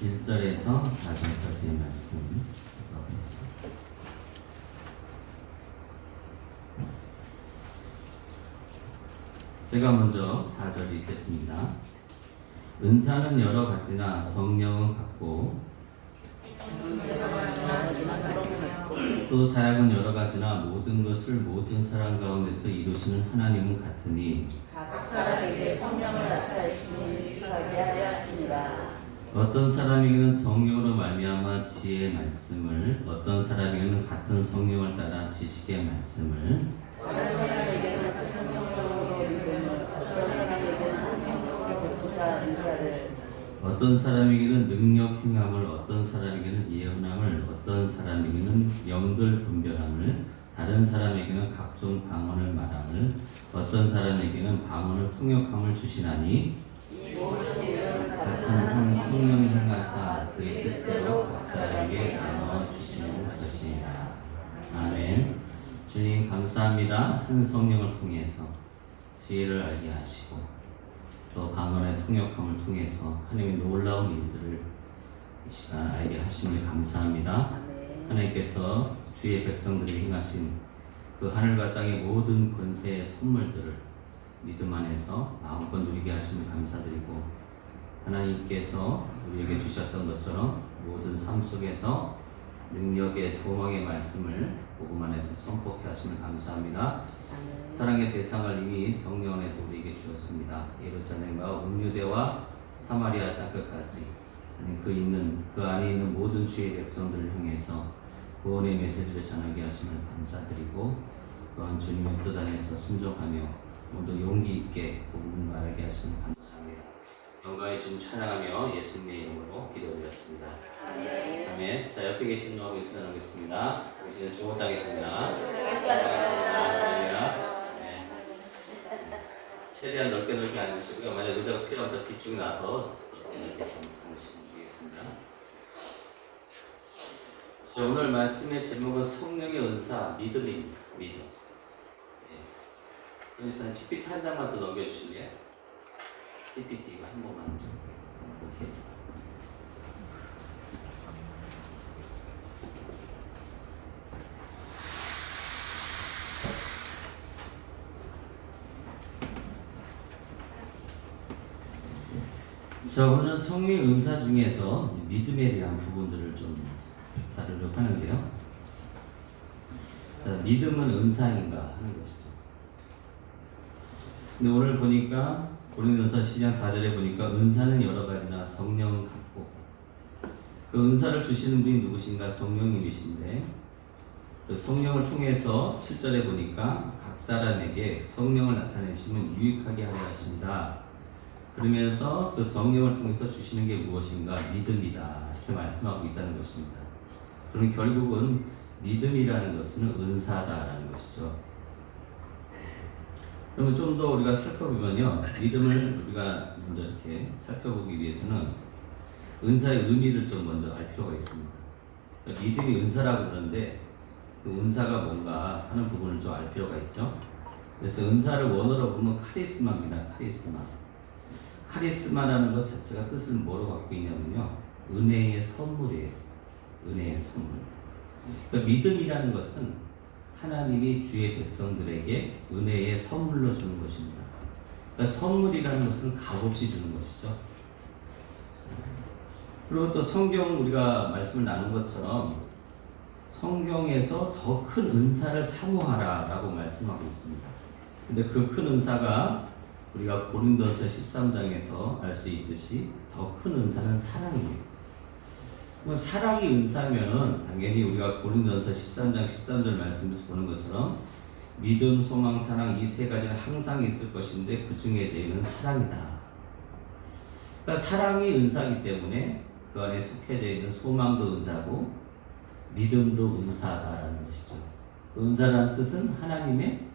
1절에서 4절까지의 말씀 읽어보겠습니다. 제가 먼저 4절 읽겠습니다. 은사는 여러 가지나 성령은 같고 또 사역은 여러 가지나 모든 것을 모든 사람 가운데서 이루시는 하나님은 같으니 각 사람에게 성령을 나타내시니 유익하게 하려 하시니라. 어떤 사람에게는 성령으로 말미암아 지혜의 말씀을, 어떤 사람에게는 같은 성령을 따라 지식의 말씀을, 어떤 사람에게는 같은 성령으로 믿음을, 어떤 사람에게는 한 성령으로 고치사 인사를, 어떤 사람에게는 능력 행함을, 어떤 사람에게는 예언함을, 어떤 사람에게는 영들 분별함을, 다른 사람에게는 각종 방언을 말함을, 어떤 사람에게는 방언을 통역함을 주시나니 이 모든 일은 같은 한 성령이 행하사 그의 뜻대로 각 사람에게 나눠 주시는 것이니라. 아멘. 주님 감사합니다. 한 성령을 통해서 지혜를 알게 하시고 또 방언의 통역함을 통해서 하나님의 놀라운 일들을 이 시간 알게 하심을 감사합니다. 하나님께서 주의 백성들이 행하신 그 하늘과 땅의 모든 권세의 선물들을 믿음 안에서 마음껏 누리게 하심을 감사드리고, 하나님께서 우리에게 주셨던 것처럼 모든 삶 속에서 능력의 소망의 말씀을 복음 안에서 선포케 하심을 감사합니다. 사랑의 대상을 이미 성령 안에서 우리에게 주었습니다. 예루살렘과 온 유대와 사마리아 땅끝까지 그 안에 있는 모든 주의 백성들을 향해서 구원의 메시지를 전하게 하심을 감사드리고, 또한 주님의 뜻 안에서 순종하며 모두 용기 있게 복음을 말하게 하시면 감사합니다. 영광의 주님 찬양하며 예수님의 이름으로 기도드렸습니다. 아멘. 자, 옆에 계신 분하고 인사 나누겠습니다. 당신은 중국 땅에 계십니다. 네. 최대한 넓게 앉으시고요. 만약 의자가 필요하면 더 뒤쪽에 나서 이렇게 앉으시면 되겠습니다. 자, 오늘 말씀의 제목은 성령의 은사, 믿음입니다. 믿음. 그래서 PPT 한 장만 더 넘겨주실래요? PPT 이거 한 번만 좀. 이렇게. 자, 오늘은 성령의 은사 중에서 믿음에 대한 부분들을 좀 다루려고 하는데요. 자, 믿음은 은사인가 하는 것이죠. 근데 오늘 보니까 고린도서 10장 4절에 보니까 은사는 여러 가지나 성령은 같고, 그 은사를 주시는 분이 누구신가? 성령님이신데, 그 성령을 통해서 7절에 보니까 각 사람에게 성령을 나타내시면 유익하게 하려 하십니다. 그러면서 그 성령을 통해서 주시는 게 무엇인가? 믿음이다. 이렇게 말씀하고 있다는 것입니다. 그럼 결국은 믿음이라는 것은 은사다라는 것이죠. 그러면 좀 더 우리가 살펴보면요, 믿음을 우리가 먼저 이렇게 살펴보기 위해서는 은사의 의미를 좀 먼저 알 필요가 있습니다. 그러니까 믿음이 은사라고 그러는데 그 은사가 뭔가 하는 부분을 좀 알 필요가 있죠. 그래서 은사를 원어로 보면 카리스마입니다. 카리스마. 카리스마라는 것 자체가 뜻을 뭐로 갖고 있냐면요, 은혜의 선물이에요. 은혜의 선물. 그러니까 믿음이라는 것은 하나님이 주의 백성들에게 은혜의 선물로 주는 것입니다. 그러니까 선물이라는 것은 값없이 주는 것이죠. 그리고 또 성경 우리가 말씀을 나눈 것처럼 성경에서 더 큰 은사를 사모하라라고 말씀하고 있습니다. 근데 그 큰 은사가 우리가 고린도서 13장에서 알 수 있듯이 더 큰 은사는 사랑이에요. 사랑이 은사면은 당연히 우리가 고린도서 13장 13절 말씀에서 보는 것처럼 믿음, 소망, 사랑 이 세 가지는 항상 있을 것인데 그 중에 제일은 사랑이다. 그러니까 사랑이 은사이기 때문에 그 안에 속해져 있는 소망도 은사고 믿음도 은사다라는 것이죠. 은사라는 뜻은 하나님의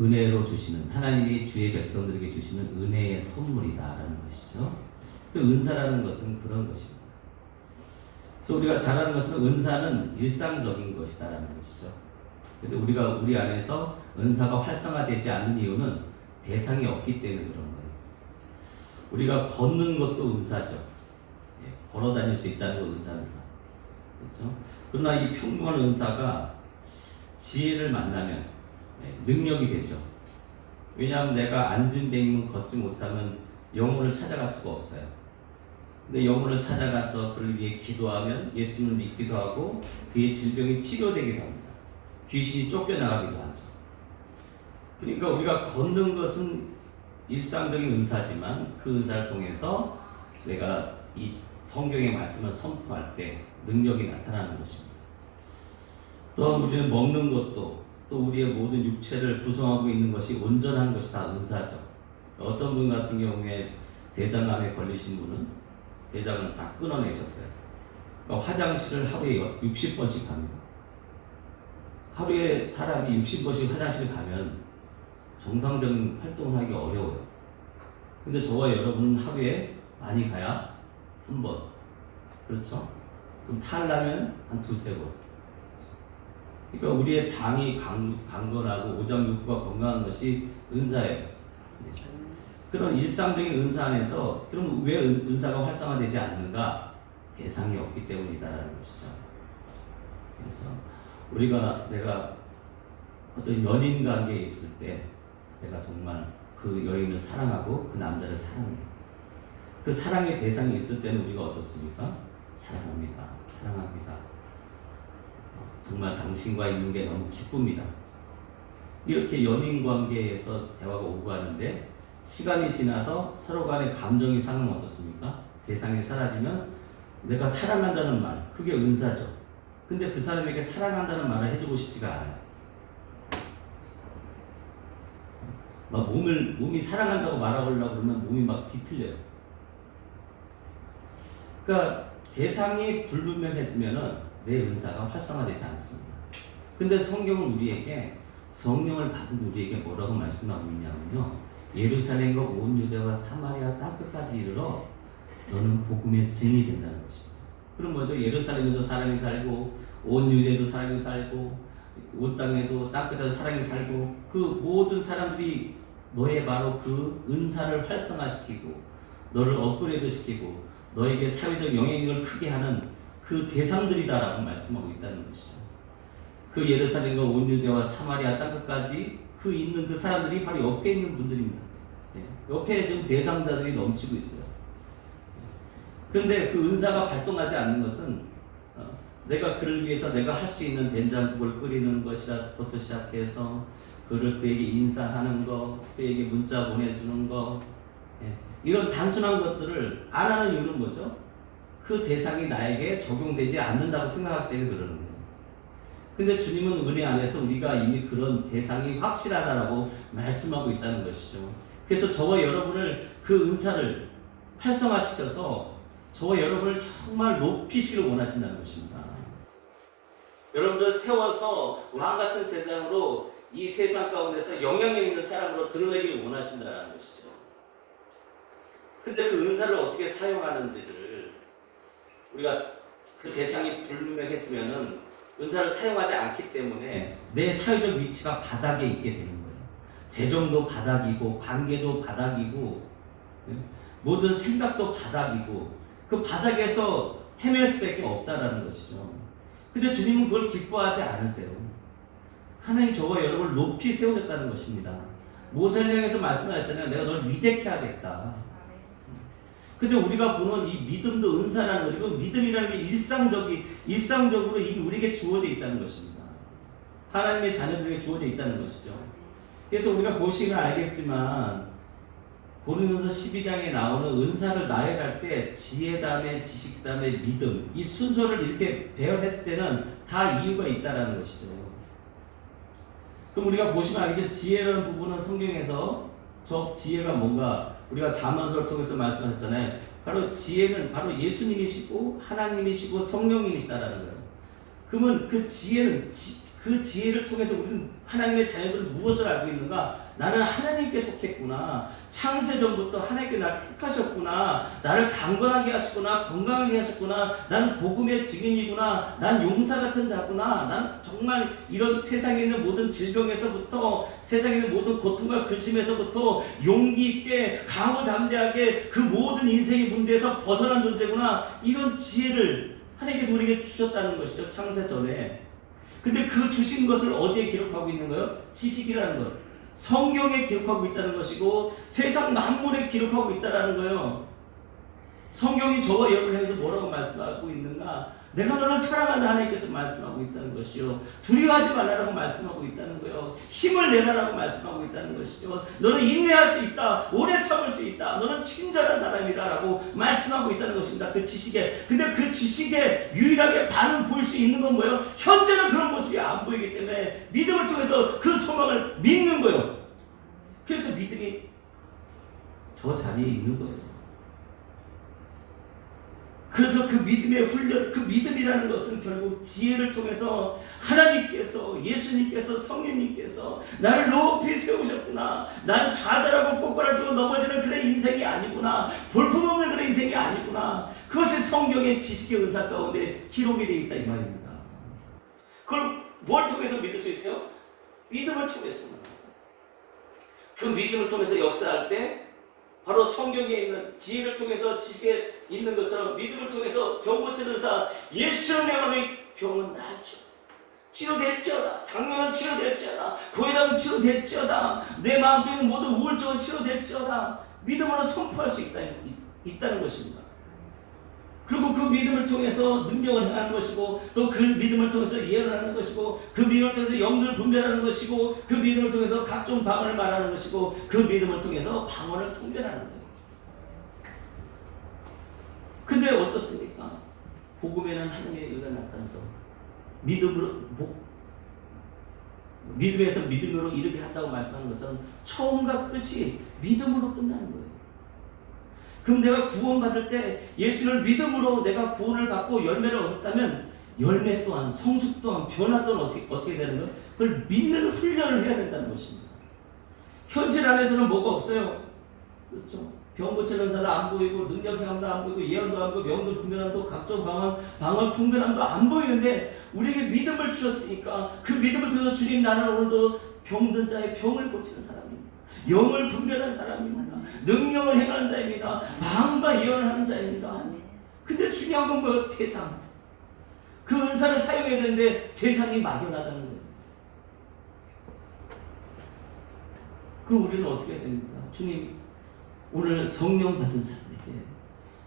은혜로 주시는, 하나님이 주의 백성들에게 주시는 은혜의 선물이다라는 것이죠. 그 은사라는 것은 그런 것입니다. 그래서 우리가 잘 아는 것은 은사는 일상적인 것이다라는 것이죠. 근데 우리가 우리 안에서 은사가 활성화되지 않는 이유는 대상이 없기 때문에 그런 거예요. 우리가 걷는 것도 은사죠. 걸어 다닐 수 있다는 거 은사입니다. 그렇죠? 그러나 이 평범한 은사가 지혜를 만나면 능력이 되죠. 왜냐하면 내가 앉은 백문 걷지 못하면 영혼을 찾아갈 수가 없어요. 근데 영혼을 찾아가서 그를 위해 기도하면 예수님을 믿기도 하고 그의 질병이 치료되기도 합니다. 귀신이 쫓겨나가기도 하죠. 그러니까 우리가 걷는 것은 일상적인 은사지만 그 은사를 통해서 내가 이 성경의 말씀을 선포할 때 능력이 나타나는 것입니다. 또 우리는 먹는 것도 또 우리의 모든 육체를 구성하고 있는 것이 온전한 것이 다 은사죠. 어떤 분 같은 경우에 대장암에 걸리신 분은 대장을 다 끊어내셨어요. 그러니까 화장실을 하루에 60번씩 갑니다. 하루에 사람이 60번씩 화장실을 가면 정상적인 활동을 하기 어려워요. 근데 저와 여러분은 하루에 많이 가야 한 번. 그렇죠? 그럼 탈라면 한 두세 번. 그러니까 우리의 장이 강건하고 오장육부가 건강한 것이 은사예요. 그런 일상적인 은사 안에서 그럼 왜 은사가 활성화되지 않는가? 대상이 없기 때문이다라는 것이죠. 그래서 내가 어떤 연인 관계에 있을 때 내가 정말 그 여인을 사랑하고 그 남자를 사랑해요. 그 사랑의 대상이 있을 때는 우리가 어떻습니까? 사랑합니다. 사랑합니다. 정말 당신과 있는 게 너무 기쁩니다. 이렇게 연인 관계에서 대화가 오고 가는데 시간이 지나서 서로 간의 감정이 상하면 어떻습니까? 대상이 사라지면 내가 사랑한다는 말, 그게 은사죠. 근데 그 사람에게 사랑한다는 말을 해주고 싶지가 않아요. 막 몸이 사랑한다고 말하려고 그러면 몸이 막 뒤틀려요. 그러니까 대상이 불분명해지면은 내 은사가 활성화되지 않습니다. 근데 성경은 우리에게 성령을 받은 우리에게 뭐라고 말씀하고 있냐면요. 예루살렘과 온 유대와 사마리아 땅끝까지 이르러 너는 복음의 증인이 된다는 것입니다. 그럼 뭐죠? 예루살렘에도 사람이 살고 온 유대도 사람이 살고 온 땅에도 땅끝에도 사람이 살고 그 모든 사람들이 너의 바로 그 은사를 활성화시키고 너를 업그레이드 시키고 너에게 사회적 영향력을 크게 하는 그 대상들이다라고 말씀하고 있다는 것이죠. 그 예루살렘과 온 유대와 사마리아 땅끝까지 그 있는 그 사람들이 바로 옆에 있는 분들입니다. 옆에 지금 대상자들이 넘치고 있어요. 그런데 그 은사가 발동하지 않는 것은 내가 그를 위해서 내가 할 수 있는 된장국을 끓이는 것이라부터 시작해서 그에게 인사하는 거, 그에게 문자 보내주는 거, 이런 단순한 것들을 안 하는 이유는 뭐죠? 그 대상이 나에게 적용되지 않는다고 생각하기 때문에 그러는 거예요. 근데 주님은 은혜 안에서 우리가 이미 그런 대상이 확실하다라고 말씀하고 있다는 것이죠. 그래서 저와 여러분을 그 은사를 활성화시켜서 저와 여러분을 정말 높이시기를 원하신다는 것입니다. 여러분들 세워서 왕같은 세상으로 이 세상 가운데서 영향력 있는 사람으로 드러내기를 원하신다는 것이죠. 근데 그 은사를 어떻게 사용하는지를 우리가 그 대상이 불명해지면은 은사를 사용하지 않기 때문에 내 사회적 위치가 바닥에 있게 되는 거예요. 재정도 바닥이고 관계도 바닥이고 모든 생각도 바닥이고 그 바닥에서 헤맬 수밖에 없다라는 것이죠. 근데 주님은 그걸 기뻐하지 않으세요. 하나님 저와 여러분을 높이 세우셨다는 것입니다. 모세를 향해서 말씀하시잖아요. 내가 너를 위대케 하겠다. 근데 우리가 보는 이 믿음도 은사라는 거죠. 그 믿음이라는 게 일상적으로 이미 우리에게 주어져 있다는 것입니다. 하나님의 자녀들에게 주어져 있다는 것이죠. 그래서 우리가 보시면 알겠지만 고린도서 12장에 나오는 은사를 나열할 때 지혜 다음에 지식 다음에 믿음 이 순서를 이렇게 배열했을 때는 다 이유가 있다는 것이죠. 그럼 우리가 보시면 알겠지만 지혜라는 부분은 성경에서 저 지혜가 뭔가 우리가 잠언서를 통해서 말씀하셨잖아요. 바로 지혜는 바로 예수님이시고 하나님이시고 성령님이시다라는 거예요. 그러면 그 지혜는 그 지혜를 통해서 우리는 하나님의 자녀들은 무엇을 알고 있는가? 나는 하나님께 속했구나. 창세전부터 하나님께 나를 택하셨구나. 나를 강건하게 하셨구나. 건강하게 하셨구나. 나는 복음의 증인이구나. 난 용사 같은 자구나. 난 정말 이런 세상에 있는 모든 질병에서부터, 세상에 있는 모든 고통과 근심에서부터 용기 있게 강하고 담대하게 그 모든 인생의 문제에서 벗어난 존재구나. 이런 지혜를 하나님께서 우리에게 주셨다는 것이죠. 창세전에. 근데 그 주신 것을 어디에 기록하고 있는 거예요? 지식이라는 것. 성경에 기록하고 있다는 것이고 세상 만물에 기록하고 있다는 거예요. 성경이 저와 여러분을 향해서 뭐라고 말씀하고 있는가? 내가 너를 사랑한다 하나님께서 말씀하고 있다는 것이요. 두려워하지 말라라고 말씀하고 있다는 거예요. 힘을 내라라고 말씀하고 있다는 것이죠. 너는 인내할 수 있다. 오래 참을 수 있다. 너는 친절한 사람이다 라고 말씀하고 있다는 것입니다. 그 지식에. 근데 그 지식에 유일하게 반응 보일 수 있는 건 뭐예요? 현재는 그런 모습이 안 보이기 때문에 믿음을 통해서 그 소망을 믿는 거예요. 그래서 믿음이 저 자리에 있는 거예요. 그래서 그 믿음의 훈련, 그 믿음이라는 것은 결국 지혜를 통해서 하나님께서, 예수님께서, 성령님께서 나를 높이 세우셨구나. 난 좌절하고 꼬꾸라지고 넘어지는 그런 인생이 아니구나. 볼품없는 그런 인생이 아니구나. 그것이 성경의 지식의 은사 가운데 기록이 되어 있다 이 말입니다. 그걸 뭘 통해서 믿을 수 있어요? 믿음을 통해서. 그 믿음을 통해서 역사할 때 바로 성경에 있는 지혜를 통해서 지식에 있는 것처럼 믿음을 통해서 병 고치는 사 예수의 명으로 병은 나았죠. 치료될지어다. 당뇨는 치료될지어다. 고혈압은 치료될지어다. 내 마음속에 있는 모든 우울증은 치료될지어다. 믿음으로 선포할 수 있다는 것입니다. 그리고 그 믿음을 통해서 능력을 행하는 것이고 또 그 믿음을 통해서 예언을 하는 것이고 그 믿음을 통해서 영들을 분별하는 것이고 그 믿음을 통해서 각종 방언을 말하는 것이고 그 믿음을 통해서 방언을 통변하는 거예요. 근데 어떻습니까? 복음에는 하나님의 의가 나타나서 믿음에서 믿음으로 이르게 한다고 말씀하는 것처럼 처음과 끝이 믿음으로 끝나는 거예요. 그럼 내가 구원받을 때 예수를 믿음으로 내가 구원을 받고 열매를 얻었다면 열매 또한 성숙 또한 변화 또한 어떻게 되는 거예요? 그걸 믿는 훈련을 해야 된다는 것입니다. 현실 안에서는 뭐가 없어요. 그렇죠? 병 고치는 사도 안 보이고 능력 행함도 안 보이고 예언도 안 보이고 명도 분별함도 각종 방언 통변함도 안 보이는데 우리에게 믿음을 주셨으니까 그 믿음을 통해서 주님 나는 오늘도 병든 자의 병을 고치는 사람입니다. 영을 분별하는 사람입니다. 능력을 행하는 자입니다. 마음과 예언을 하는 자입니다. 근데 중요한 건 뭐예요? 대상. 그 은사를 사용해야 되는데 대상이 막연하다는 거예요. 그럼 우리는 어떻게 해야 됩니까? 주님 오늘 성령 받은 사람에게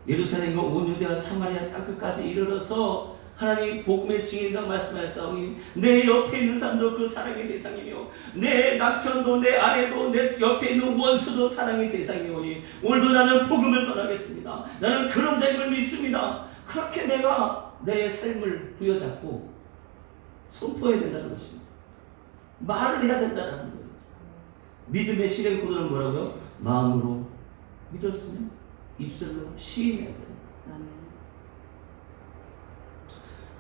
예루살렘과 온 유대와 사마리아 땅끝까지 이르러서 하나님 복음의 증인이라고 말씀하셨사오니 내 옆에 있는 사람도 그 사랑의 대상이며 내 남편도 내 아내도 내 옆에 있는 원수도 사랑의 대상이오니 오늘도 나는 복음을 전하겠습니다. 나는 그런 자임을 믿습니다. 그렇게 내가 내 삶을 부여잡고 선포해야 된다는 것입니다. 말을 해야 된다는 거예요. 믿음의 실행 코드는 뭐라고요? 마음으로 믿었으면 입술로 시인해야 돼요.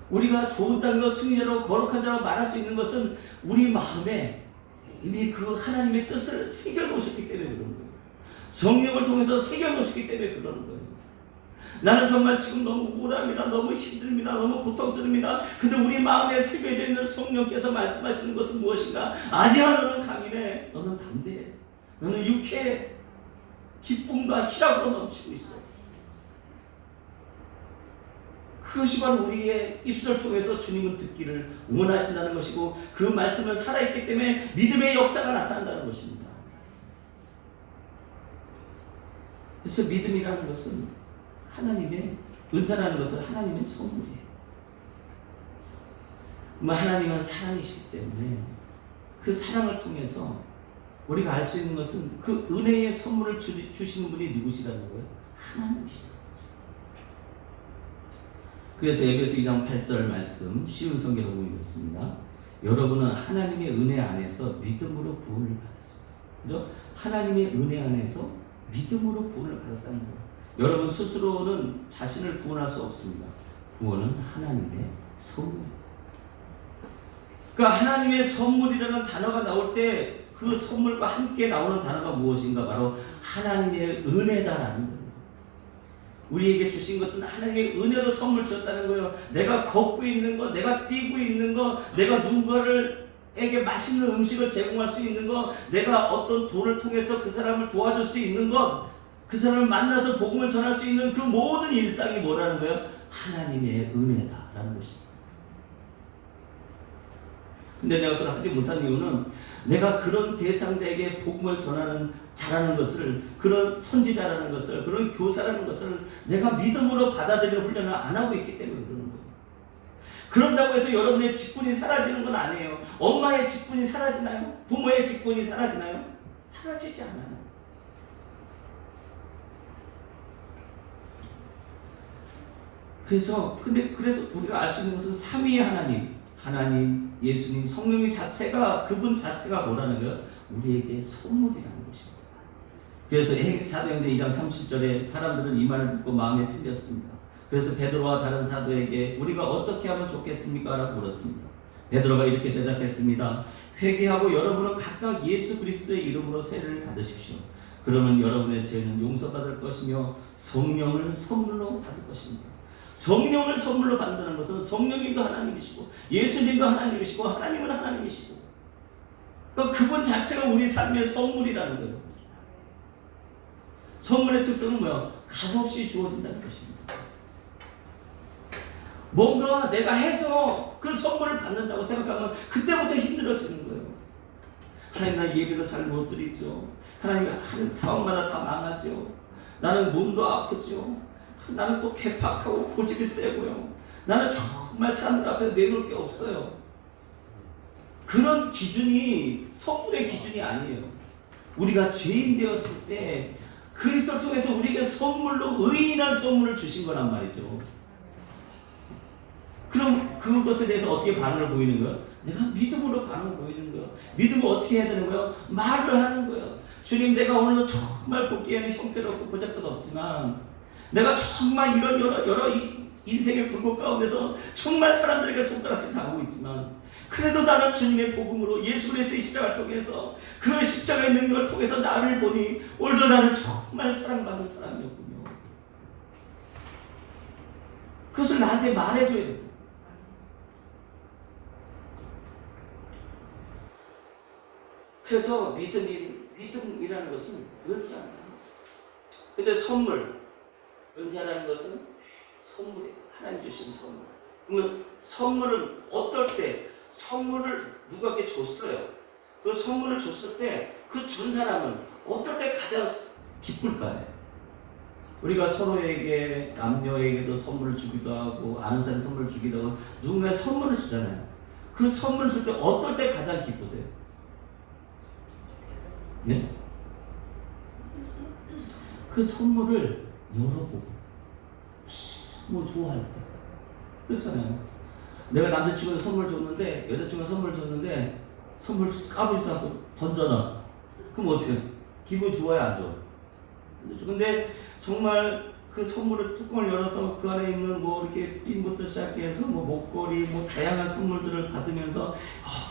우리가 좋은 딸로 승리자로 거룩한 자로 말할 수 있는 것은 우리 마음에 이미 그 하나님의 뜻을 새겨놓으셨기 때문에 그런 거예요. 성령을 통해서 새겨놓으셨기 때문에 그러는 거예요. 나는 정말 지금 너무 우울합니다. 너무 힘듭니다. 너무 고통스럽습니다. 근데 우리 마음에 새겨져 있는 성령께서 말씀하시는 것은 무엇인가? 아니야, 너는 강인해. 너는 담대해. 너는 유쾌해. 기쁨과 희락으로 넘치고 있어. 그것이 바로 우리의 입술 통해서 주님은 듣기를 원하신다는 것이고 그 말씀은 살아있기 때문에 믿음의 역사가 나타난다는 것입니다. 그래서 믿음이라는 것은 하나님의 은사라는 것은 하나님의 선물이에요. 하나님은 사랑이시기 때문에 그 사랑을 통해서 우리가 알 수 있는 것은 그 은혜의 선물을 주시는 분이 누구시라는 거예요? 하나님이시다. 그래서 에베소 2장 8절 말씀 쉬운 성경으로 읽었습니다. 여러분은 하나님의 은혜 안에서 믿음으로 구원을 받았습니다. 그죠? 하나님의 은혜 안에서 믿음으로 구원을 받았다는 거예요. 여러분 스스로는 자신을 구원할 수 없습니다. 구원은 하나님의 선물입니다. 그러니까 하나님의 선물이라는 단어가 나올 때 그 선물과 함께 나오는 단어가 무엇인가? 바로 하나님의 은혜다라는 거예요. 우리에게 주신 것은 하나님의 은혜로 선물 주었다는 거예요. 내가 걷고 있는 것, 내가 뛰고 있는 것, 내가 누군가에게 맛있는 음식을 제공할 수 있는 것, 내가 어떤 돈을 통해서 그 사람을 도와줄 수 있는 것, 그 사람을 만나서 복음을 전할 수 있는 그 모든 일상이 뭐라는 거예요? 하나님의 은혜다라는 것입니다. 근데 내가 그걸 하지 못한 이유는 내가 그런 대상자에게 복음을 잘하는 것을, 그런 선지자라는 것을, 그런 교사라는 것을 내가 믿음으로 받아들이는 훈련을 안 하고 있기 때문에 그러는 거예요. 그런다고 해서 여러분의 직분이 사라지는 건 아니에요. 엄마의 직분이 사라지나요? 부모의 직분이 사라지나요? 사라지지 않아요. 그래서 우리가 알 수 있는 것은 삼위의 하나님, 예수님, 성령의 자체가, 그분 자체가 뭐라는 거예요? 우리에게 선물이라는 것입니다. 그래서 사도행전 2장 30절에 사람들은 이 말을 듣고 마음에 찔렸습니다. 그래서 베드로와 다른 사도에게 우리가 어떻게 하면 좋겠습니까? 라고 물었습니다. 베드로가 이렇게 대답했습니다. 회개하고 여러분은 각각 예수 그리스도의 이름으로 세례를 받으십시오. 그러면 여러분의 죄는 용서받을 것이며 성령을 선물로 받을 것입니다. 성령을 선물로 받는다는 것은 성령님도 하나님이시고 예수님도 하나님이시고 하나님은 하나님이시고, 그러니까 그분 자체가 우리 삶의 선물이라는 거예요. 선물의 특성은 뭐야? 값없이 주어진다는 것입니다. 뭔가 내가 해서 그 선물을 받는다고 생각하면 그때부터 힘들어지는 거예요. 하나님, 나 예배도 잘 못 드리죠. 하나님, 하는 상황마다 다 망하죠. 나는 몸도 아프죠. 나는 또 개팍하고 고집이 세고요. 나는 정말 사람들 앞에 내놓을 게 없어요. 그런 기준이 선물의 기준이 아니에요. 우리가 죄인 되었을 때 그리스도를 통해서 우리에게 선물로 의인한 선물을 주신 거란 말이죠. 그럼 그것에 대해서 어떻게 반응을 보이는 거예요? 내가 믿음으로 반응을 보이는 거예요. 믿음을 어떻게 해야 되는 거예요? 말을 하는 거예요. 주님, 내가 오늘도 정말 보기에는 형편없고 보잘것없지만 내가 정말 이런 여러 인생의 굴곡 가운데서 정말 사람들에게 손가락질 당하고 있지만 그래도 나는 주님의 복음으로 예수 그리스도의 십자가를 통해서 그 십자가의 능력을 통해서 나를 보니 오늘도 나는 정말 사랑받는 사람이었군요. 그것을 나한테 말해줘야 돼요. 그래서 믿음이라는 것은 은사입니다. 근데 은사라는 것은 선물이에요. 하나님 주신 선물. 그러면 선물은 어떨 때, 선물을 누구에게 줬어요. 그 선물을 줬을 때 그 준 사람은 어떨 때 가장 기쁠까요? 우리가 서로에게, 남녀에게도 선물을 주기도 하고 아는 사람 선물을 주기도 하고 누군가에 선물을 주잖아요. 그 선물을 줄 때 어떨 때 가장 기쁘세요? 네? 그 선물을 열어보고 너무 좋아할 때, 그렇잖아요. 내가 남자친구한테 선물 줬는데, 여자친구한테 선물 줬는데 선물 까보지도 않고 던져놔. 그럼 어떻게 해? 기분 좋아요, 안 좋아? 근데 정말 그 선물을 뚜껑을 열어서 그 안에 있는 뭐 이렇게 핀부터 시작해서 뭐 목걸이, 뭐 다양한 선물들을 받으면서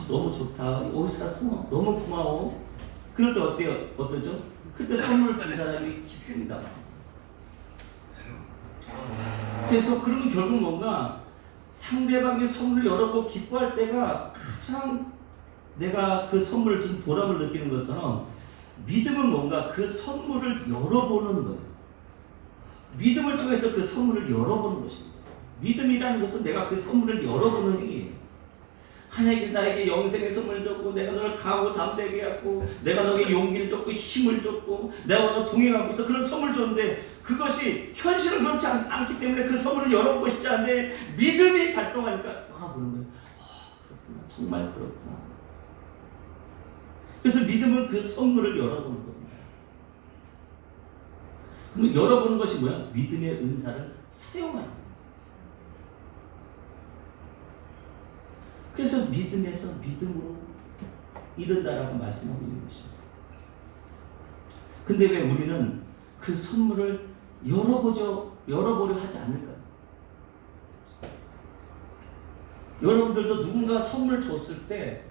너무 좋다, 어디서 샀어? 너무 고마워. 그럴 때 어때요? 어떠죠? 그때 선물을 준 사람이 기쁩니다. 그래서 그러면 결국 뭔가 상대방의 선물을 열어보고 기뻐할 때가 가장 내가 그 선물을 준 보람을 느끼는 것처럼, 믿음은 뭔가 그 선물을 열어보는 거예요. 믿음을 통해서 그 선물을 열어보는 것입니다. 믿음이라는 것은 내가 그 선물을 열어보는 행위예요. 하나님께서 나에게 영생의 선물을 줬고, 내가 너를 강하고 담대하게 하고, 내가 너에게 용기를 줬고 힘을 줬고, 내가 너를 동행하고 있다, 그런 선물을 줬는데 그것이 현실은 그렇지 않기 때문에 그 선물을 열어보고 싶지 않은데 믿음이 발동하니까 열어보는 거예요. 그렇구나, 정말 그렇구나. 그래서 믿음은 그 선물을 열어보는 겁니다. 그럼 열어보는 것이 뭐야? 믿음의 은사를 사용하는 거예요. 그래서 믿음에서 믿음으로 이른다라고 말씀하고 있는 것입니다. 근데 왜 우리는 그 선물을 열어보려 하지 않을까요? 여러분들도 누군가 선물 줬을 때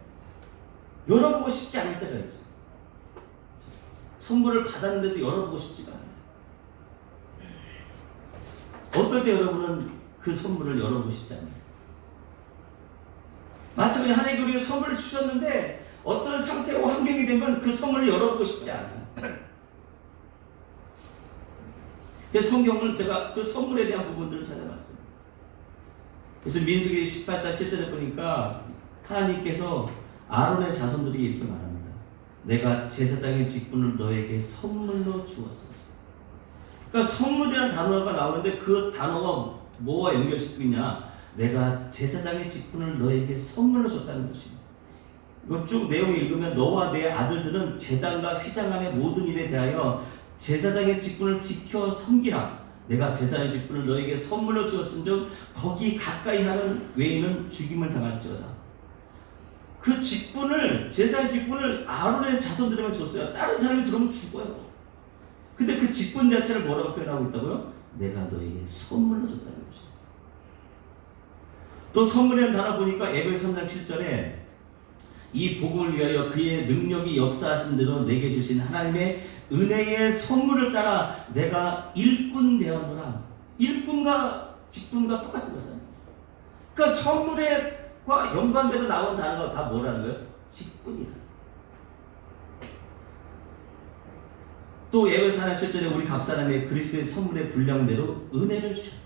열어보고 싶지 않을 때가 있죠. 선물을 받았는데도 열어보고 싶지가 않아요. 어떨 때 여러분은 그 선물을 열어보고 싶지 않아요? 마찬가지로 하나님께 우리가 선물을 주셨는데 어떤 상태와 환경이 되면 그 선물을 열어보고 싶지 않아요. 그래서 성경을 제가 그 선물에 대한 부분들을 찾아봤어요. 그래서 민수기 18장 7절에 보니까 하나님께서 아론의 자손들이 이렇게 말합니다. 내가 제사장의 직분을 너에게 선물로 주었어. 그러니까 선물이라는 단어가 나오는데 그 단어가 뭐와 연결시키고 있냐? 내가 제사장의 직분을 너에게 선물로 줬다는 것입니다. 이거 쭉 내용을 읽으면 너와 내 아들들은 제단과 휘장 안의 모든 일에 대하여 제사장의 직분을 지켜 섬기라. 내가 제사장의 직분을 너에게 선물로 주었은즉 거기 가까이 하는 외인은 죽임을 당할지어다. 그 직분을, 제사장의 직분을 아론의 자손들에게 줬어요. 다른 사람이 들으면 죽어요. 근데 그 직분 자체를 뭐라고 표현하고 있다고요? 내가 너에게 선물로 줬다는 것입니다. 또 선물이라는 단어 보니까 에베소 3장 7절에 이 복음을 위하여 그의 능력이 역사하신 대로 내게 주신 하나님의 은혜의 선물을 따라 내가 일꾼 되었노라. 일꾼과 직분과 똑같은 거잖아요. 그러니까 선물과 연관돼서 나온 단어가 다 뭐라는 거예요? 직분이다. 또 에베소 4장 7절에 우리 각 사람의 그리스도의 선물의 분량대로 은혜를 주셨다.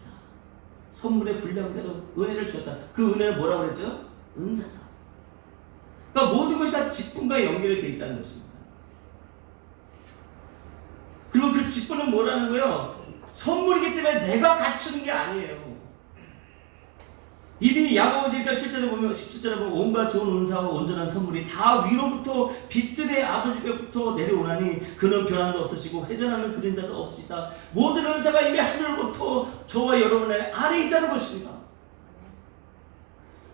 선물의 분량대로 은혜를 주셨다. 그 은혜를 뭐라고 그랬죠? 은사다. 그러니까 모든 것이 다 직분과 연결이 되어 있다는 것입니다. 그리고 그 직분은 뭐라는 거예요? 선물이기 때문에 내가 갖추는 게 아니에요. 이미 야고보서 1장 7절에 보면 17절에 보면 온갖 좋은 은사와 온전한 선물이 다 위로부터 빛들의 아버지께부터 내려오나니 그는 변함도 없으시고 회전하는 그림자도 없으시다. 모든 은사가 이미 하늘부터 저와 여러분의 안에 있다는 것입니다.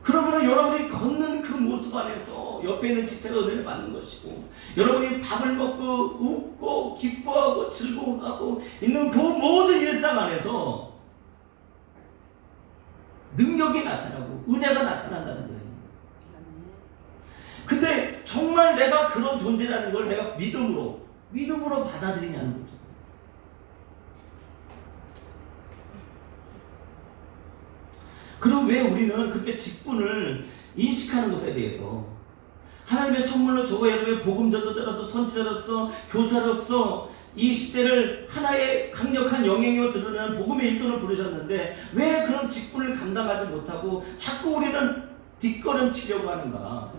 그러면 여러분이 걷는 그 모습 안에서 옆에 있는 지체가 은혜를 받는 것이고 여러분이 밥을 먹고 웃고 기뻐하고 즐거워하고 있는 그 모든 일상 안에서 능력이 나타나고 은혜가 나타난다는 거예요. 근데 정말 내가 그런 존재라는 걸 내가 믿음으로 받아들이냐는 거죠. 그럼 왜 우리는 그렇게 직분을 인식하는 것에 대해서 하나님의 선물로 저와 여러분의 복음전도자로서 선지자로서 교사로서 이 시대를 하나의 강력한 영향력으로 드러내는 복음의 일꾼을 부르셨는데 왜 그런 직분을 감당하지 못하고 자꾸 우리는 뒷걸음치려고 하는가?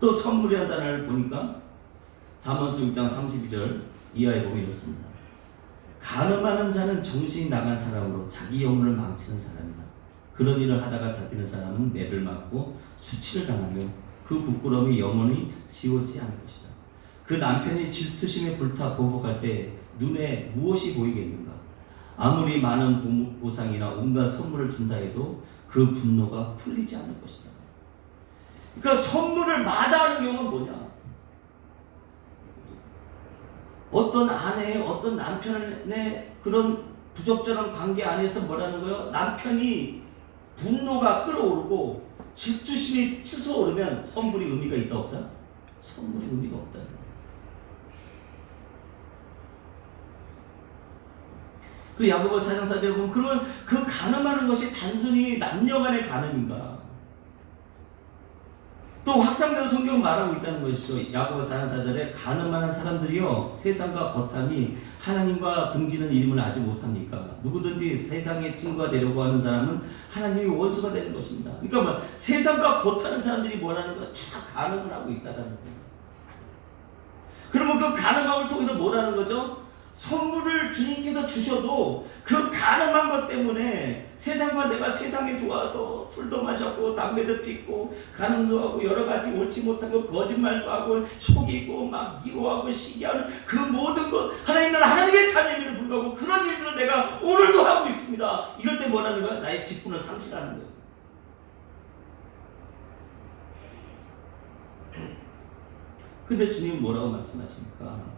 또 선물이라는 단어를 보니까 잠언서 6장 32절 이하에 보면 이렇습니다. 간음하는 자는 정신이 나간 사람으로 자기 영혼을 망치는 사람이다. 그런 일을 하다가 잡히는 사람은 매를 맞고 수치를 당하며 그 부끄러움이 영원히 지워지지 않을 것이다. 그 남편이 질투심에 불타 보복할 때 눈에 무엇이 보이겠는가? 아무리 많은 보상이나 온갖 선물을 준다 해도 그 분노가 풀리지 않을 것이다. 그러니까 선물을 마다하는 경우는 뭐냐? 어떤 아내의 어떤 남편의 그런 부적절한 관계 안에서 뭐라는 거예요? 남편이 분노가 끓어오르고 질투심이 치솟아오르면 선물이 의미가 있다 없다? 선물이 의미가 없다. 그 야고보서 4장 4절에 보면 그러면 그 간음하는 것이 단순히 남녀 간의 간음인가? 또 확장된 성경 말하고 있다는 것이죠. 야고보서 4장 4절에 간음하는 사람들이요 세상과 버탐이 하나님과 등지는 이름을 알지 못합니까? 누구든지 세상의 친구가 되려고 하는 사람은 하나님의 원수가 되는 것입니다. 그러니까 뭐 세상과 버타는 사람들이 뭐라는 거 다 간음을 하고 있다는 거예요. 그러면 그 간음함을 통해서 뭐라는 거죠? 선물을 주님께서 주셔도 그 가늠한 것 때문에 세상과 내가 세상에 좋아서 술도 마셨고 담배도 피고 간음도 하고 여러 가지 옳지 못하고 거짓말도 하고 속이고 막 미워하고 시기하는 그 모든 것 하나님 나라 하나님의 자녀임에도 불구하고 그런 일들을 내가 오늘도 하고 있습니다. 이럴 때 뭐라는 거야? 나의 직분을 상실하는 거예요. 근데 주님 뭐라고 말씀하십니까?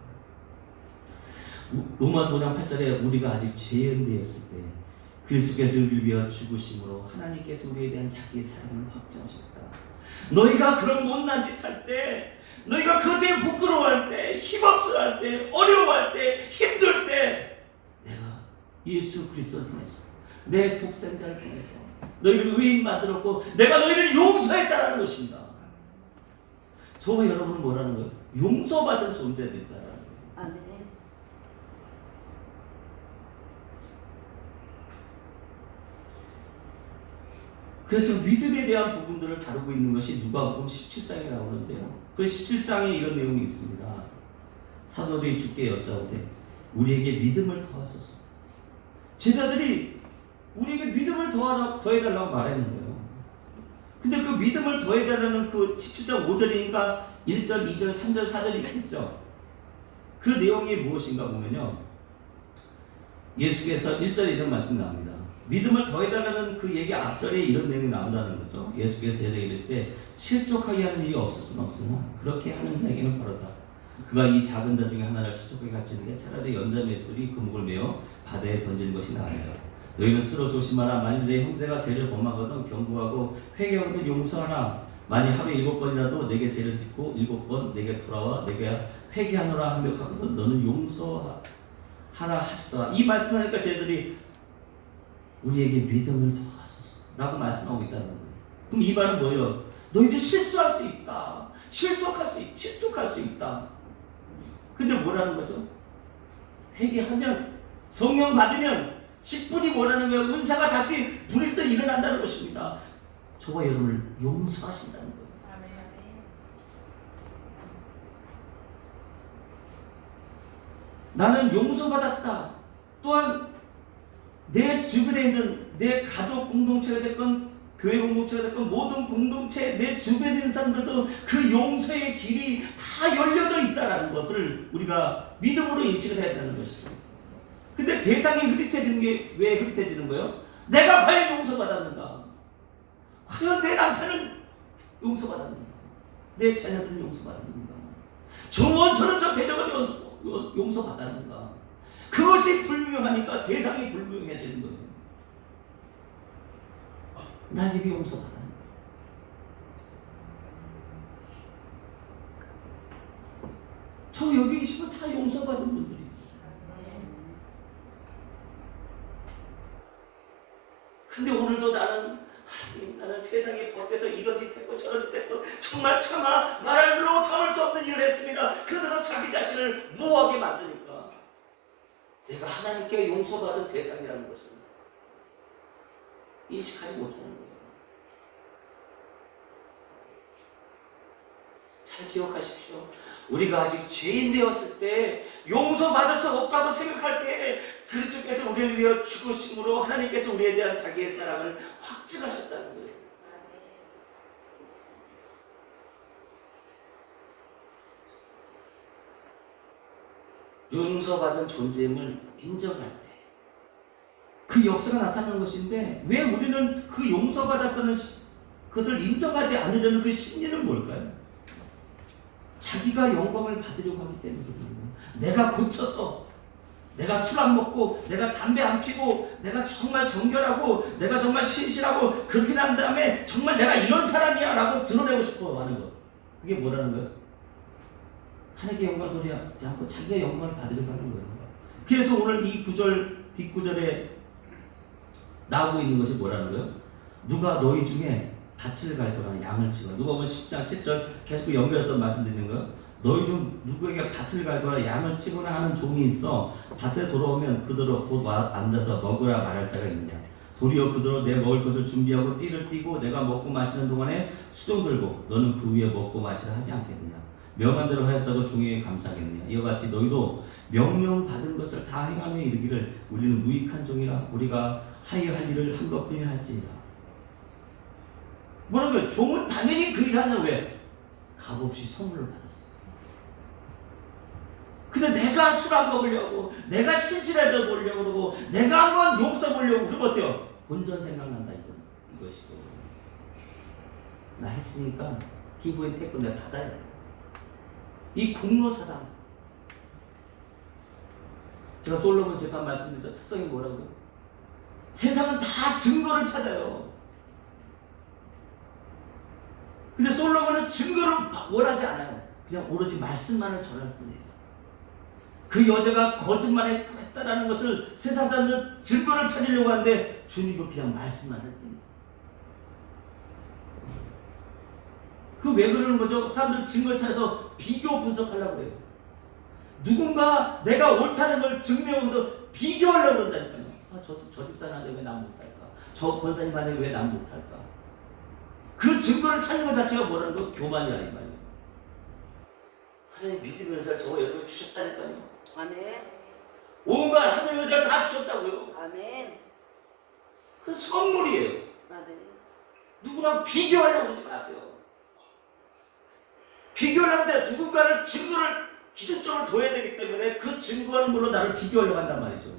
로마서 5장 8절에 우리가 아직 죄인되었을 때 그리스도께서 우리를 위하여 죽으심으로 하나님께서 우리에 대한 자기의 사랑을 확증하셨다. 너희가 그런 못난 짓 할 때 너희가 그것 때문에 부끄러워할 때, 힘없어 할 때, 어려워할 때, 힘들 때 내가 예수 그리스도를 통해서 내 독생자를 통해서 너희를 의인 만들었고 내가 너희를 용서했다라는 것입니다. 저와 여러분은 뭐라는 거예요? 용서받은 존재들이다라는 거예요. 아멘. 그래서 믿음에 대한 부분들을 다루고 있는 것이 누가복음 17장에 나오는데요. 그 17장에 이런 내용이 있습니다. 사도들이 주께 여짜오되 우리에게 믿음을 더하소서. 제자들이 우리에게 믿음을 더해달라고 말하는 거예요. 근데 그 믿음을 더해달라는 그 17장 5절이니까 1절, 2절, 3절, 4절이 있죠. 그 내용이 무엇인가 보면요. 예수께서 1절에 이런 말씀이 나옵니다. 믿음을 더해달라는 그 얘기 앞절에 이런 내용이 나온다는 거죠. 예수께서 제자에게 이르실 때 실족하게 하는 일이 없었으나 그렇게 하는 자에게는 벌었다. 그가 이 작은 자 중에 하나를 실족하게 갇히는데 차라리 연자 맷돌이 그 목을 메어 바다에 던지는 것이 나아요. 너희는 스스로 조심하라. 만일 내 형제가 죄를 범하거든 경고하고 회개하거든 용서하라. 만일 하루에 7번이라도 내게 죄를 짓고 7번 내게 돌아와 내게 회개하노라 하며 하거든 너는 용서하라 하시더라. 이 말씀을 하니까 쟤들이 우리에게 믿음을 더하소서 라고 말씀하고 있다는 거예요. 그럼 이 말은 뭐예요? 너희들 실수할 수 있다. 실족할 수 있다. 근데 뭐라는 거죠? 회개하면 성령 받으면 10분이 뭐라는 거예요? 은사가 다시 불일 때 일어난다는 것입니다. 저와 여러분을 용서하신다는 거예요. 나는 용서받았다. 또한 내 주변에 있는 내 가족 공동체가 됐건 교회 공동체가 됐건 모든 공동체 내 주변에 있는 사람들도 그 용서의 길이 다 열려져 있다는 것을 우리가 믿음으로 인식을 해야 되는 것이죠. 근데 대상이 흐릿해지는 게 왜 흐릿해지는 거예요? 내가 과연 용서받았는가? 과연 내 남편은 용서받았는가? 내 자녀들은 용서받았는가? 저 원수는 저 대적은 용서받았는가? 그것이 불분명하니까 대상이 불분명해지는 거예요. 난 이미 용서받았는가? 저 여기 계시면 다 용서받은 분들이 근데 오늘도 나는 하나님 나는 세상에 벗겨서 이런 짓 했고 저런 짓 했고 정말 차마 말로 담을 수 없는 일을 했습니다. 그러면서 자기 자신을 모호하게 만드니까 내가 하나님께 용서받은 대상이라는 것을 인식하지 못하는 거예요. 잘 기억하십시오. 우리가 아직 죄인 되었을 때 용서받을 수 없다고 생각할 때 그리스도께서 우리를 위해 죽으심으로 하나님께서 우리에 대한 자기의 사랑을 확증하셨다는 거예요. 용서받은 존재임을 인정할 때 그 역사가 나타나는 것인데 왜 우리는 그 용서받았다는 그것을 인정하지 않으려는 그 심리는 뭘까요? 자기가 영광을 받으려고 하기 때문에 그런 거예요. 내가 고쳐서 내가 술 안 먹고 내가 담배 안 피고 내가 정말 정결하고 내가 정말 신실하고 그렇게 난 다음에 정말 내가 이런 사람이야 라고 드러내고 싶어 하는 것. 그게 뭐라는 거예요? 하나님께 영광을 돌리지 않고 자기가 영광을 받으려고 하는 거예요. 그래서 오늘 이 구절 뒷구절에 나오고 있는 것이 뭐라는 거예요? 누가 너희 중에 밭을 갈거나 양을 치거나 누가복음 10장 10절 계속 연결해서 말씀드리는 거예요. 너희 중 누구에게 밭을 갈거나 양을 치거나 하는 종이 있어 밭에 돌아오면 그대로 곧 앉아서 먹으라 말할 자가 있느냐. 도리어 그대로 내 먹을 것을 준비하고 띠를 띠고 내가 먹고 마시는 동안에 수종 들고 너는 그 위에 먹고 마시라 하지 않겠느냐. 명한 대로 하였다고 종에게 감사하겠느냐. 이와 같이 너희도 명령받은 것을 다 행하며 이르기를 우리는 무익한 종이라 우리가 하여야 할 일을 한 것뿐이라 할지니라. 뭐라고요? 종은 당연히 그 일 하는 왜? 값없이 선물을 받았어요. 근데 내가 술 안 먹으려고 내가 신실해져 보려고 그러고 내가 한번 용서 보려고 그러면 어때요? 본전 생각난다 이것이죠. 나 했으니까 기부의 태권 내가 받아야 돼. 이 공로사상. 제가 솔로몬 재판 말씀드렸던 특성이 뭐라고요? 세상은 다 증거를 찾아요. 근데 솔로몬은 증거를 원하지 않아요. 그냥 그냥 오로지 말씀만을 전할 뿐이에요. 그 여자가 거짓말했다라는 것을 세상 사람들 증거를 찾으려고 하는데 주님은 그냥 말씀만 할 뿐이에요. 그 왜 그러는 거죠? 사람들 증거를 찾아서 비교 분석하려고 해요. 누군가 내가 옳다는 걸 증명하면서 비교하려고 그런다니까요. 저 집사님한테 왜 난 못할까? 저 권사님한테 왜 난 못할까? 그 증거를 찾는 것 자체가 뭐라는 거? 교만이라 이 말이에요. 하나님 믿음의 은사를 저와 여러분이 주셨다니까요. 아멘. 온갖 하늘의 은사를 다 주셨다고요. 아멘. 그 선물이에요. 아멘. 누구랑 비교하려고 그러지 마세요. 비교하려면 돼. 누군가를 증거를 기준점을 둬야 되기 때문에 그 증거하는 걸로 나를 비교하려고 한단 말이죠.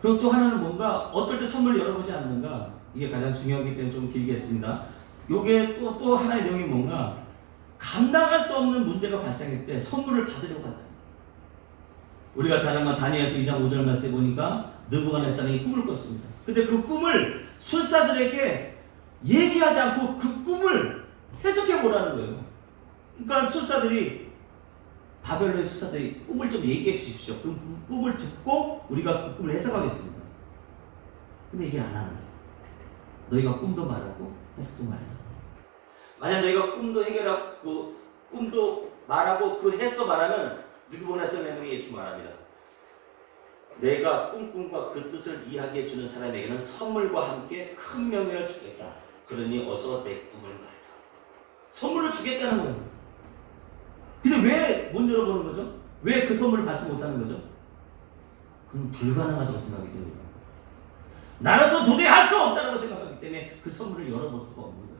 그리고 또 하나는 뭔가 어떨 때 선물을 열어보지 않는가, 이게 가장 중요하기 때문에 좀 길게 했습니다. 요게 또 하나의 내용이 뭔가 감당할 수 없는 문제가 발생할 때 선물을 받으려고 하잖아요. 우리가 잘 알면 다니엘서 2장 5절 말씀에 보니까 느부갓네살이 꿈을 꿨습니다. 근데 그 꿈을 술사들에게 얘기하지 않고 그 꿈을 해석해 보라는 거예요. 그러니까 술사들이, 바벨론의 술사들이 꿈을 좀 얘기해 주십시오. 그럼 그 꿈을 듣고 우리가 그 꿈을 해석하겠습니다. 근데 얘기를 안 하는 거예요. 너희가 꿈도 말하고 해석도 말하고. 만약 너희가 꿈도 해결하고 꿈도 말하고 그 해석도 말하면 느부갓네살 내용이 이렇게 말합니다. 내가 꿈과 그 뜻을 이해하게 해주는 사람에게는 선물과 함께 큰 명예를 주겠다. 그러니 어서 내 꿈을 말해라. 선물을 주겠다는 거예요. 근데 왜 못 열어보는 거죠? 왜 그 선물을 받지 못하는 거죠? 그건 불가능하다고 생각하기 때문에, 나로서 도저히 할 수 없다고 생각하기 때문에 그 선물을 열어볼 수가 없는 거예요.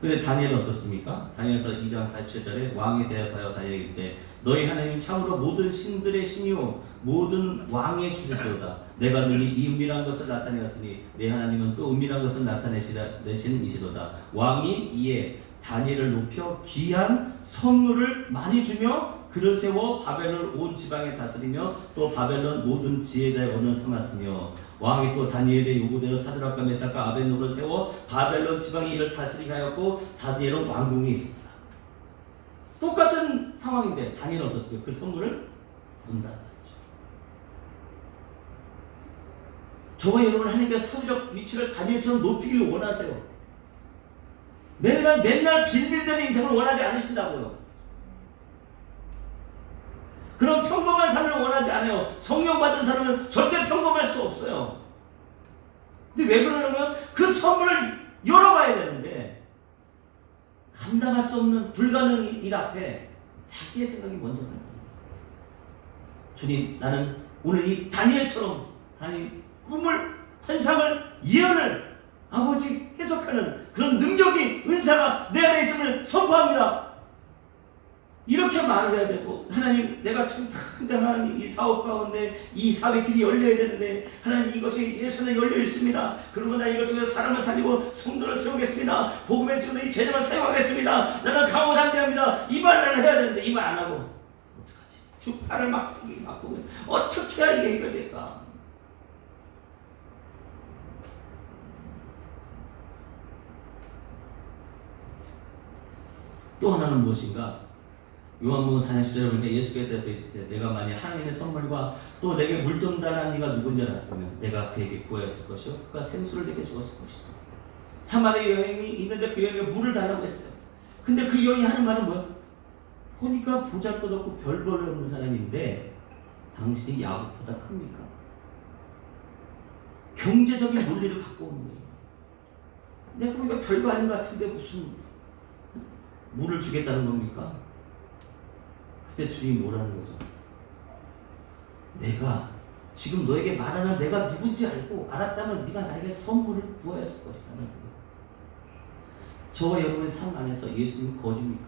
근데 다니엘은 어떻습니까? 다니엘서 2장 47절에 왕이 대답하여 다니엘에게 이르되 너희 하나님 참으로 모든 신들의 신이요 모든 왕의 주제시로다. 내가 능히 이 은밀한 것을 나타내었으니 내 하나님은 또 은밀한 것을 나타내시는 이시로다. 왕이 이에 다니엘을 높여 귀한 선물을 많이 주며 그를 세워 바벨론 온 지방에 다스리며 또 바벨론 모든 지혜자의 언을 삼았으며 왕이 또 다니엘의 요구대로 사드락과 메삭과 아벳노를 세워 바벨론 지방에 이를 다스리게 하였고 다니엘은 왕궁에 있었더라. 똑같은 상황인데 다니엘은 어떻습니까? 그 선물을 본다. 저와 여러분 하나님께서 사회적 위치를 다니엘처럼 높이기를 원하세요. 맨날 빌빌대는 인생을 원하지 않으신다고요. 그런 평범한 삶을 원하지 않아요. 성령 받은 사람은 절대 평범할 수 없어요. 근데 왜 그러는 거예요? 그 선물을 열어봐야 되는데 감당할 수 없는 불가능한 일 앞에 자기의 생각이 먼저 간다. 주님, 나는 오늘 이 다니엘처럼 하나님 꿈을, 환상을, 예언을 아버지 해석하는 그런 능력이, 은사가 내 안에 있음을 선포합니다. 이렇게 말을 해야 되고, 하나님 내가 지금 당장 하나님 이 사업 가운데 이 사업의 길이 열려야 되는데 하나님 이것이 예수에 열려 있습니다. 그러면 나 이걸 통해서 사람을 살리고 성도를 세우겠습니다. 복음의 지금 이 제자만 사용하겠습니다. 나는 강호 담대합니다. 이 말을 해야 되는데 이 말 안 하고 어떡하지? 주파를 막 보고 어떻게 해야 이게 해결될까? 또 하나는 무엇인가? 요한복음 4장 10절에 보니까 예수께서 대답하시되 내가 만약 하나님의 선물과 또 내게 물든다는 이가 누군지 알았다면 내가 그에게 구하였을 것이요 그가 생수를 내게 주었을 것이다. 사마리아 여인이 있는데 그 여인에게 물을 달라고 했어요. 근데 그 여인이 하는 말은 뭐야? 보니까 보잘것없고 별 볼일 없는 사람인데 당신이 야곱보다 큽니까? 경제적인 논리를 갖고 오는 거예요. 내가 보니까 별거 아닌 것 같은데 무슨 물을 주겠다는 겁니까? 그때 주님이 뭐라는 거죠? 내가 지금 너에게 말하는 내가 누군지 알고 알았다면 네가 나에게 선물을 구하였을 것이라는 거예요. 저와 여러분의 삶 안에서 예수님은 거짓입니까?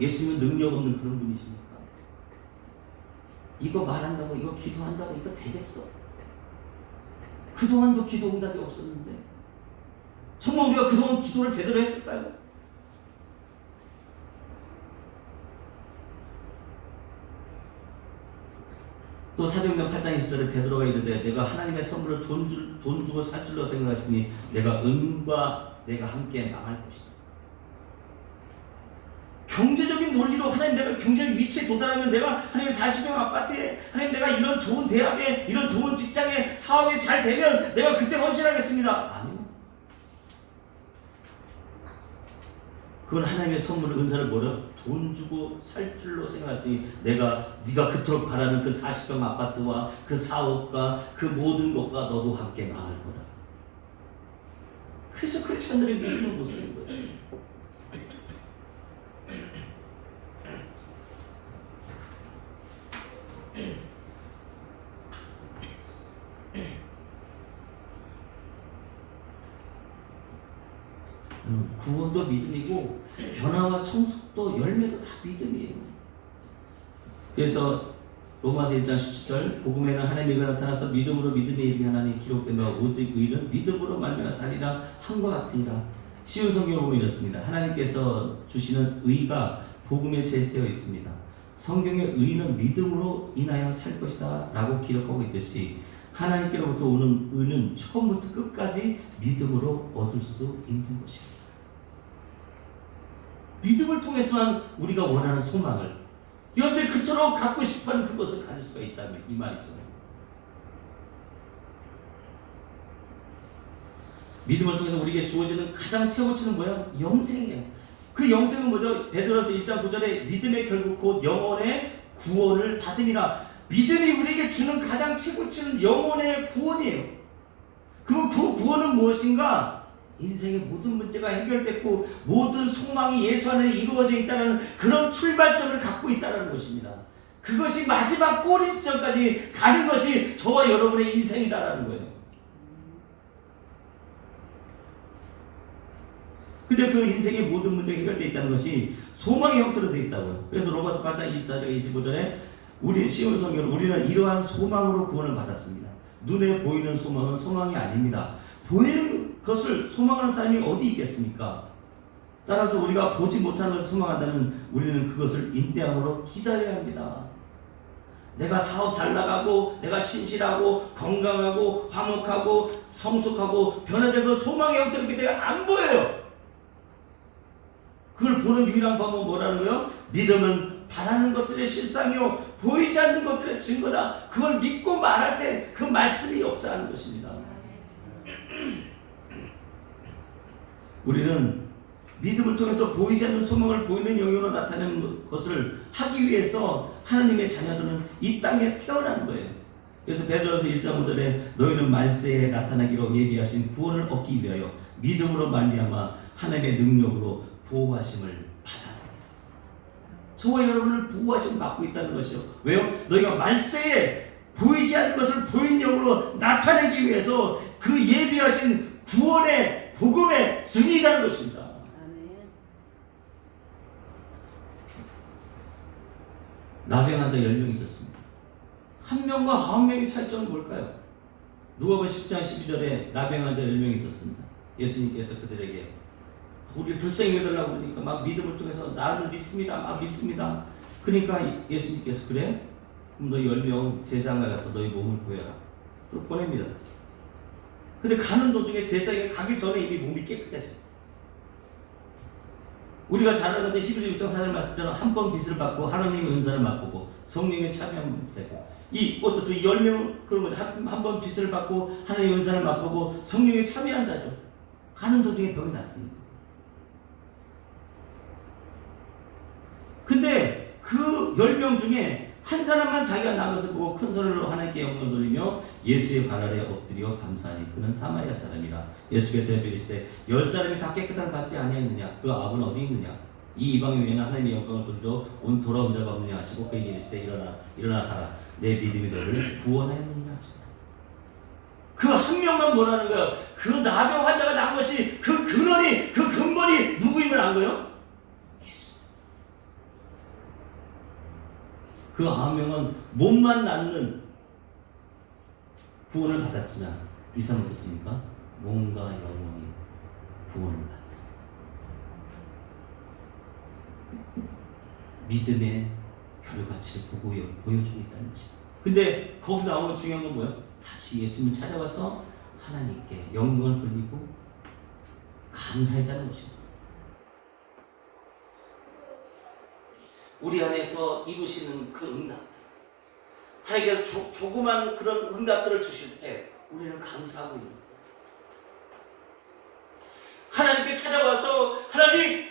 예수님은 능력 없는 그런 분이십니까? 이거 말한다고, 이거 기도한다고 이거 되겠어? 그동안도 기도 응답이 없었는데 정말 우리가 그동안 기도를 제대로 했을까요? 또 사도행전 8장 20절에 베드로가 이르되 내가 하나님의 선물을 돈 주고 살 줄로 생각했으니 내가 은과 내가 함께 망할 것이다. 경제적인 논리로 하나님 내가 경제적 위치에 도달하면 내가 하나님 40평 아파트에 하나님 내가 이런 좋은 대학에 이런 좋은 직장에 사업이 잘 되면 내가 그때 헌신하겠습니다. 아니요. 그건 하나님의 선물 은사를 뭐라 돈 주고 살 줄로 생각했으니 네가 그토록 바라는 그 40평 아파트와 그 사업과 그 모든 것과 너도 함께 망할 거다. 그래서 크리스천들의 믿음을 못 쓰는 거예요. 구원도 믿음이고 변화와 성숙도 열매도 다 믿음이에요. 그래서 로마서 1장 17절 복음에는 하나님의 의가 나타나서 믿음으로 믿음에 이르게 하나니 기록된 바 오직 의는 믿음으로 말미암아 살리라 함과 같으니라. 쉬운 성경을 보면 이렇습니다. 하나님께서 주시는 의가 복음에 제시되어 있습니다. 성경의 의는 믿음으로 인하여 살 것이다 라고 기록하고 있듯이 하나님께로부터 오는 의는 처음부터 끝까지 믿음으로 얻을 수 있는 것입니다. 믿음을 통해서만 우리가 원하는 소망을 여러분들이 그토록 갖고 싶어하는 그것을 가질 수가 있다면 이 말이죠. 믿음을 통해서 우리에게 주어지는 가장 최고치는 뭐야? 영생이에요. 그 영생은 뭐죠? 베드로서 1장 9절에 믿음의 결국 곧 영혼의 구원을 받음이라. 믿음이 우리에게 주는 가장 최고치는 영혼의 구원이에요. 그럼 그 구원은 무엇인가? 인생의 모든 문제가 해결됐고 모든 소망이 예수 안에 이루어져 있다는 그런 출발점을 갖고 있다는 것입니다. 그것이 마지막 꼬리 지점까지 가는 것이 저와 여러분의 인생이다라는 거예요. 근데 그 인생의 모든 문제가 해결되어 있다는 것이 소망의 형태로 되어 있다고요. 그래서 로마서 8장 24절 25절에 우리 시온 성경은 우리는 이러한 소망으로 구원을 받았습니다. 눈에 보이는 소망은 소망이 아닙니다. 보이는 것을 소망하는 사람이 어디 있겠습니까? 따라서 우리가 보지 못하는 것을 소망한다면 우리는 그것을 인내함으로 기다려야 합니다. 내가 사업 잘 나가고 내가 신실하고 건강하고 화목하고 성숙하고 변화된 그 소망의 형태로 내가 안 보여요. 그걸 보는 유일한 방법은 뭐라는 거예요? 믿음은 바라는 것들의 실상이요 보이지 않는 것들의 증거다. 그걸 믿고 말할 때 그 말씀이 역사하는 것입니다. 우리는 믿음을 통해서 보이지 않는 소망을 보이는 영역으로 나타내는 것을 하기 위해서 하나님의 자녀들은 이 땅에 태어난 거예요. 그래서 베드로서 1장 5절에 너희는 말세에 나타나기로 예비하신 구원을 얻기 위하여 믿음으로 말미암아 하나님의 능력으로 보호하심을 받아라. 저와 여러분을 보호하심을 받고 있다는 것이요. 왜요? 너희가 말세에 보이지 않는 것을 보이는 영으로 나타내기 위해서 그 예비하신 구원의 복음의 증인이라는 것입니다. 나병 환자 10명 있었습니다. 한 명과 9명의 차이점은 뭘까요? 누가복음 10장 12절에 나병 환자 10명 있었습니다. 예수님께서 그들에게 우리 불쌍히 여달라고 그러니까 막 믿음을 통해서 나를 믿습니다. 막 믿습니다. 그러니까 예수님께서 그래? 그럼 너희 10명 제사장에 가서 너희 몸을 보여라. 그리고 보냅니다. 근데 가는 도중에 제사장에 가기 전에 이미 몸이 깨끗해져요. 우리가 잘 아는 것처럼 히브리 6장 4절 말씀대로 한 번 빚을 받고 하나님의 은사를 맛보고 성령의 참여하면 되고 이 어떻습니까? 10명 그런 거죠. 한 번 빚을 받고 하나님의 은사를 맛보고 성령의 참여한 자죠. 가는 도중에 병이 났습니다. 근데 그 10명 중에 한 사람만 자기가 남은 것을 보고 큰 소리로 하나님께 영광을 돌리며 예수의 발 아래 엎드려 감사하니 그는 사마리아 사람이라. 예수께서 대답하시되 10사람이 다 깨끗함을 받지 아니하였느냐? 그 아버는 어디 있느냐? 이 이방인 외에는 하나님의 영광을 돌리러 돌아온 자가 없느냐 하시고 그에게 이르시되 일어나 가라. 내 믿음이 너를 구원하였느니라 하시다. 그 한 명만 뭐라는 거예요? 그 나병 환자가 난 것이 그 근원이 그 근본이 누구임을 안 거예요? 그 9명은 몸만 낫는 구원을 받았지만 이 사람은 어떻습니까? 몸과 영혼이 구원을 받다. 믿음의 결과치를 보여주고 있다는 것입니다. 근데 거기서 나오는 중요한 건 뭐예요? 다시 예수님을 찾아와서 하나님께 영광을 돌리고 감사했다는 것입니다. 우리 안에서 이루시는 그 응답들, 하나님께서 조그만 그런 응답들을 주실 때 우리는 감사하고 있는 거예요. 하나님께 찾아와서 하나님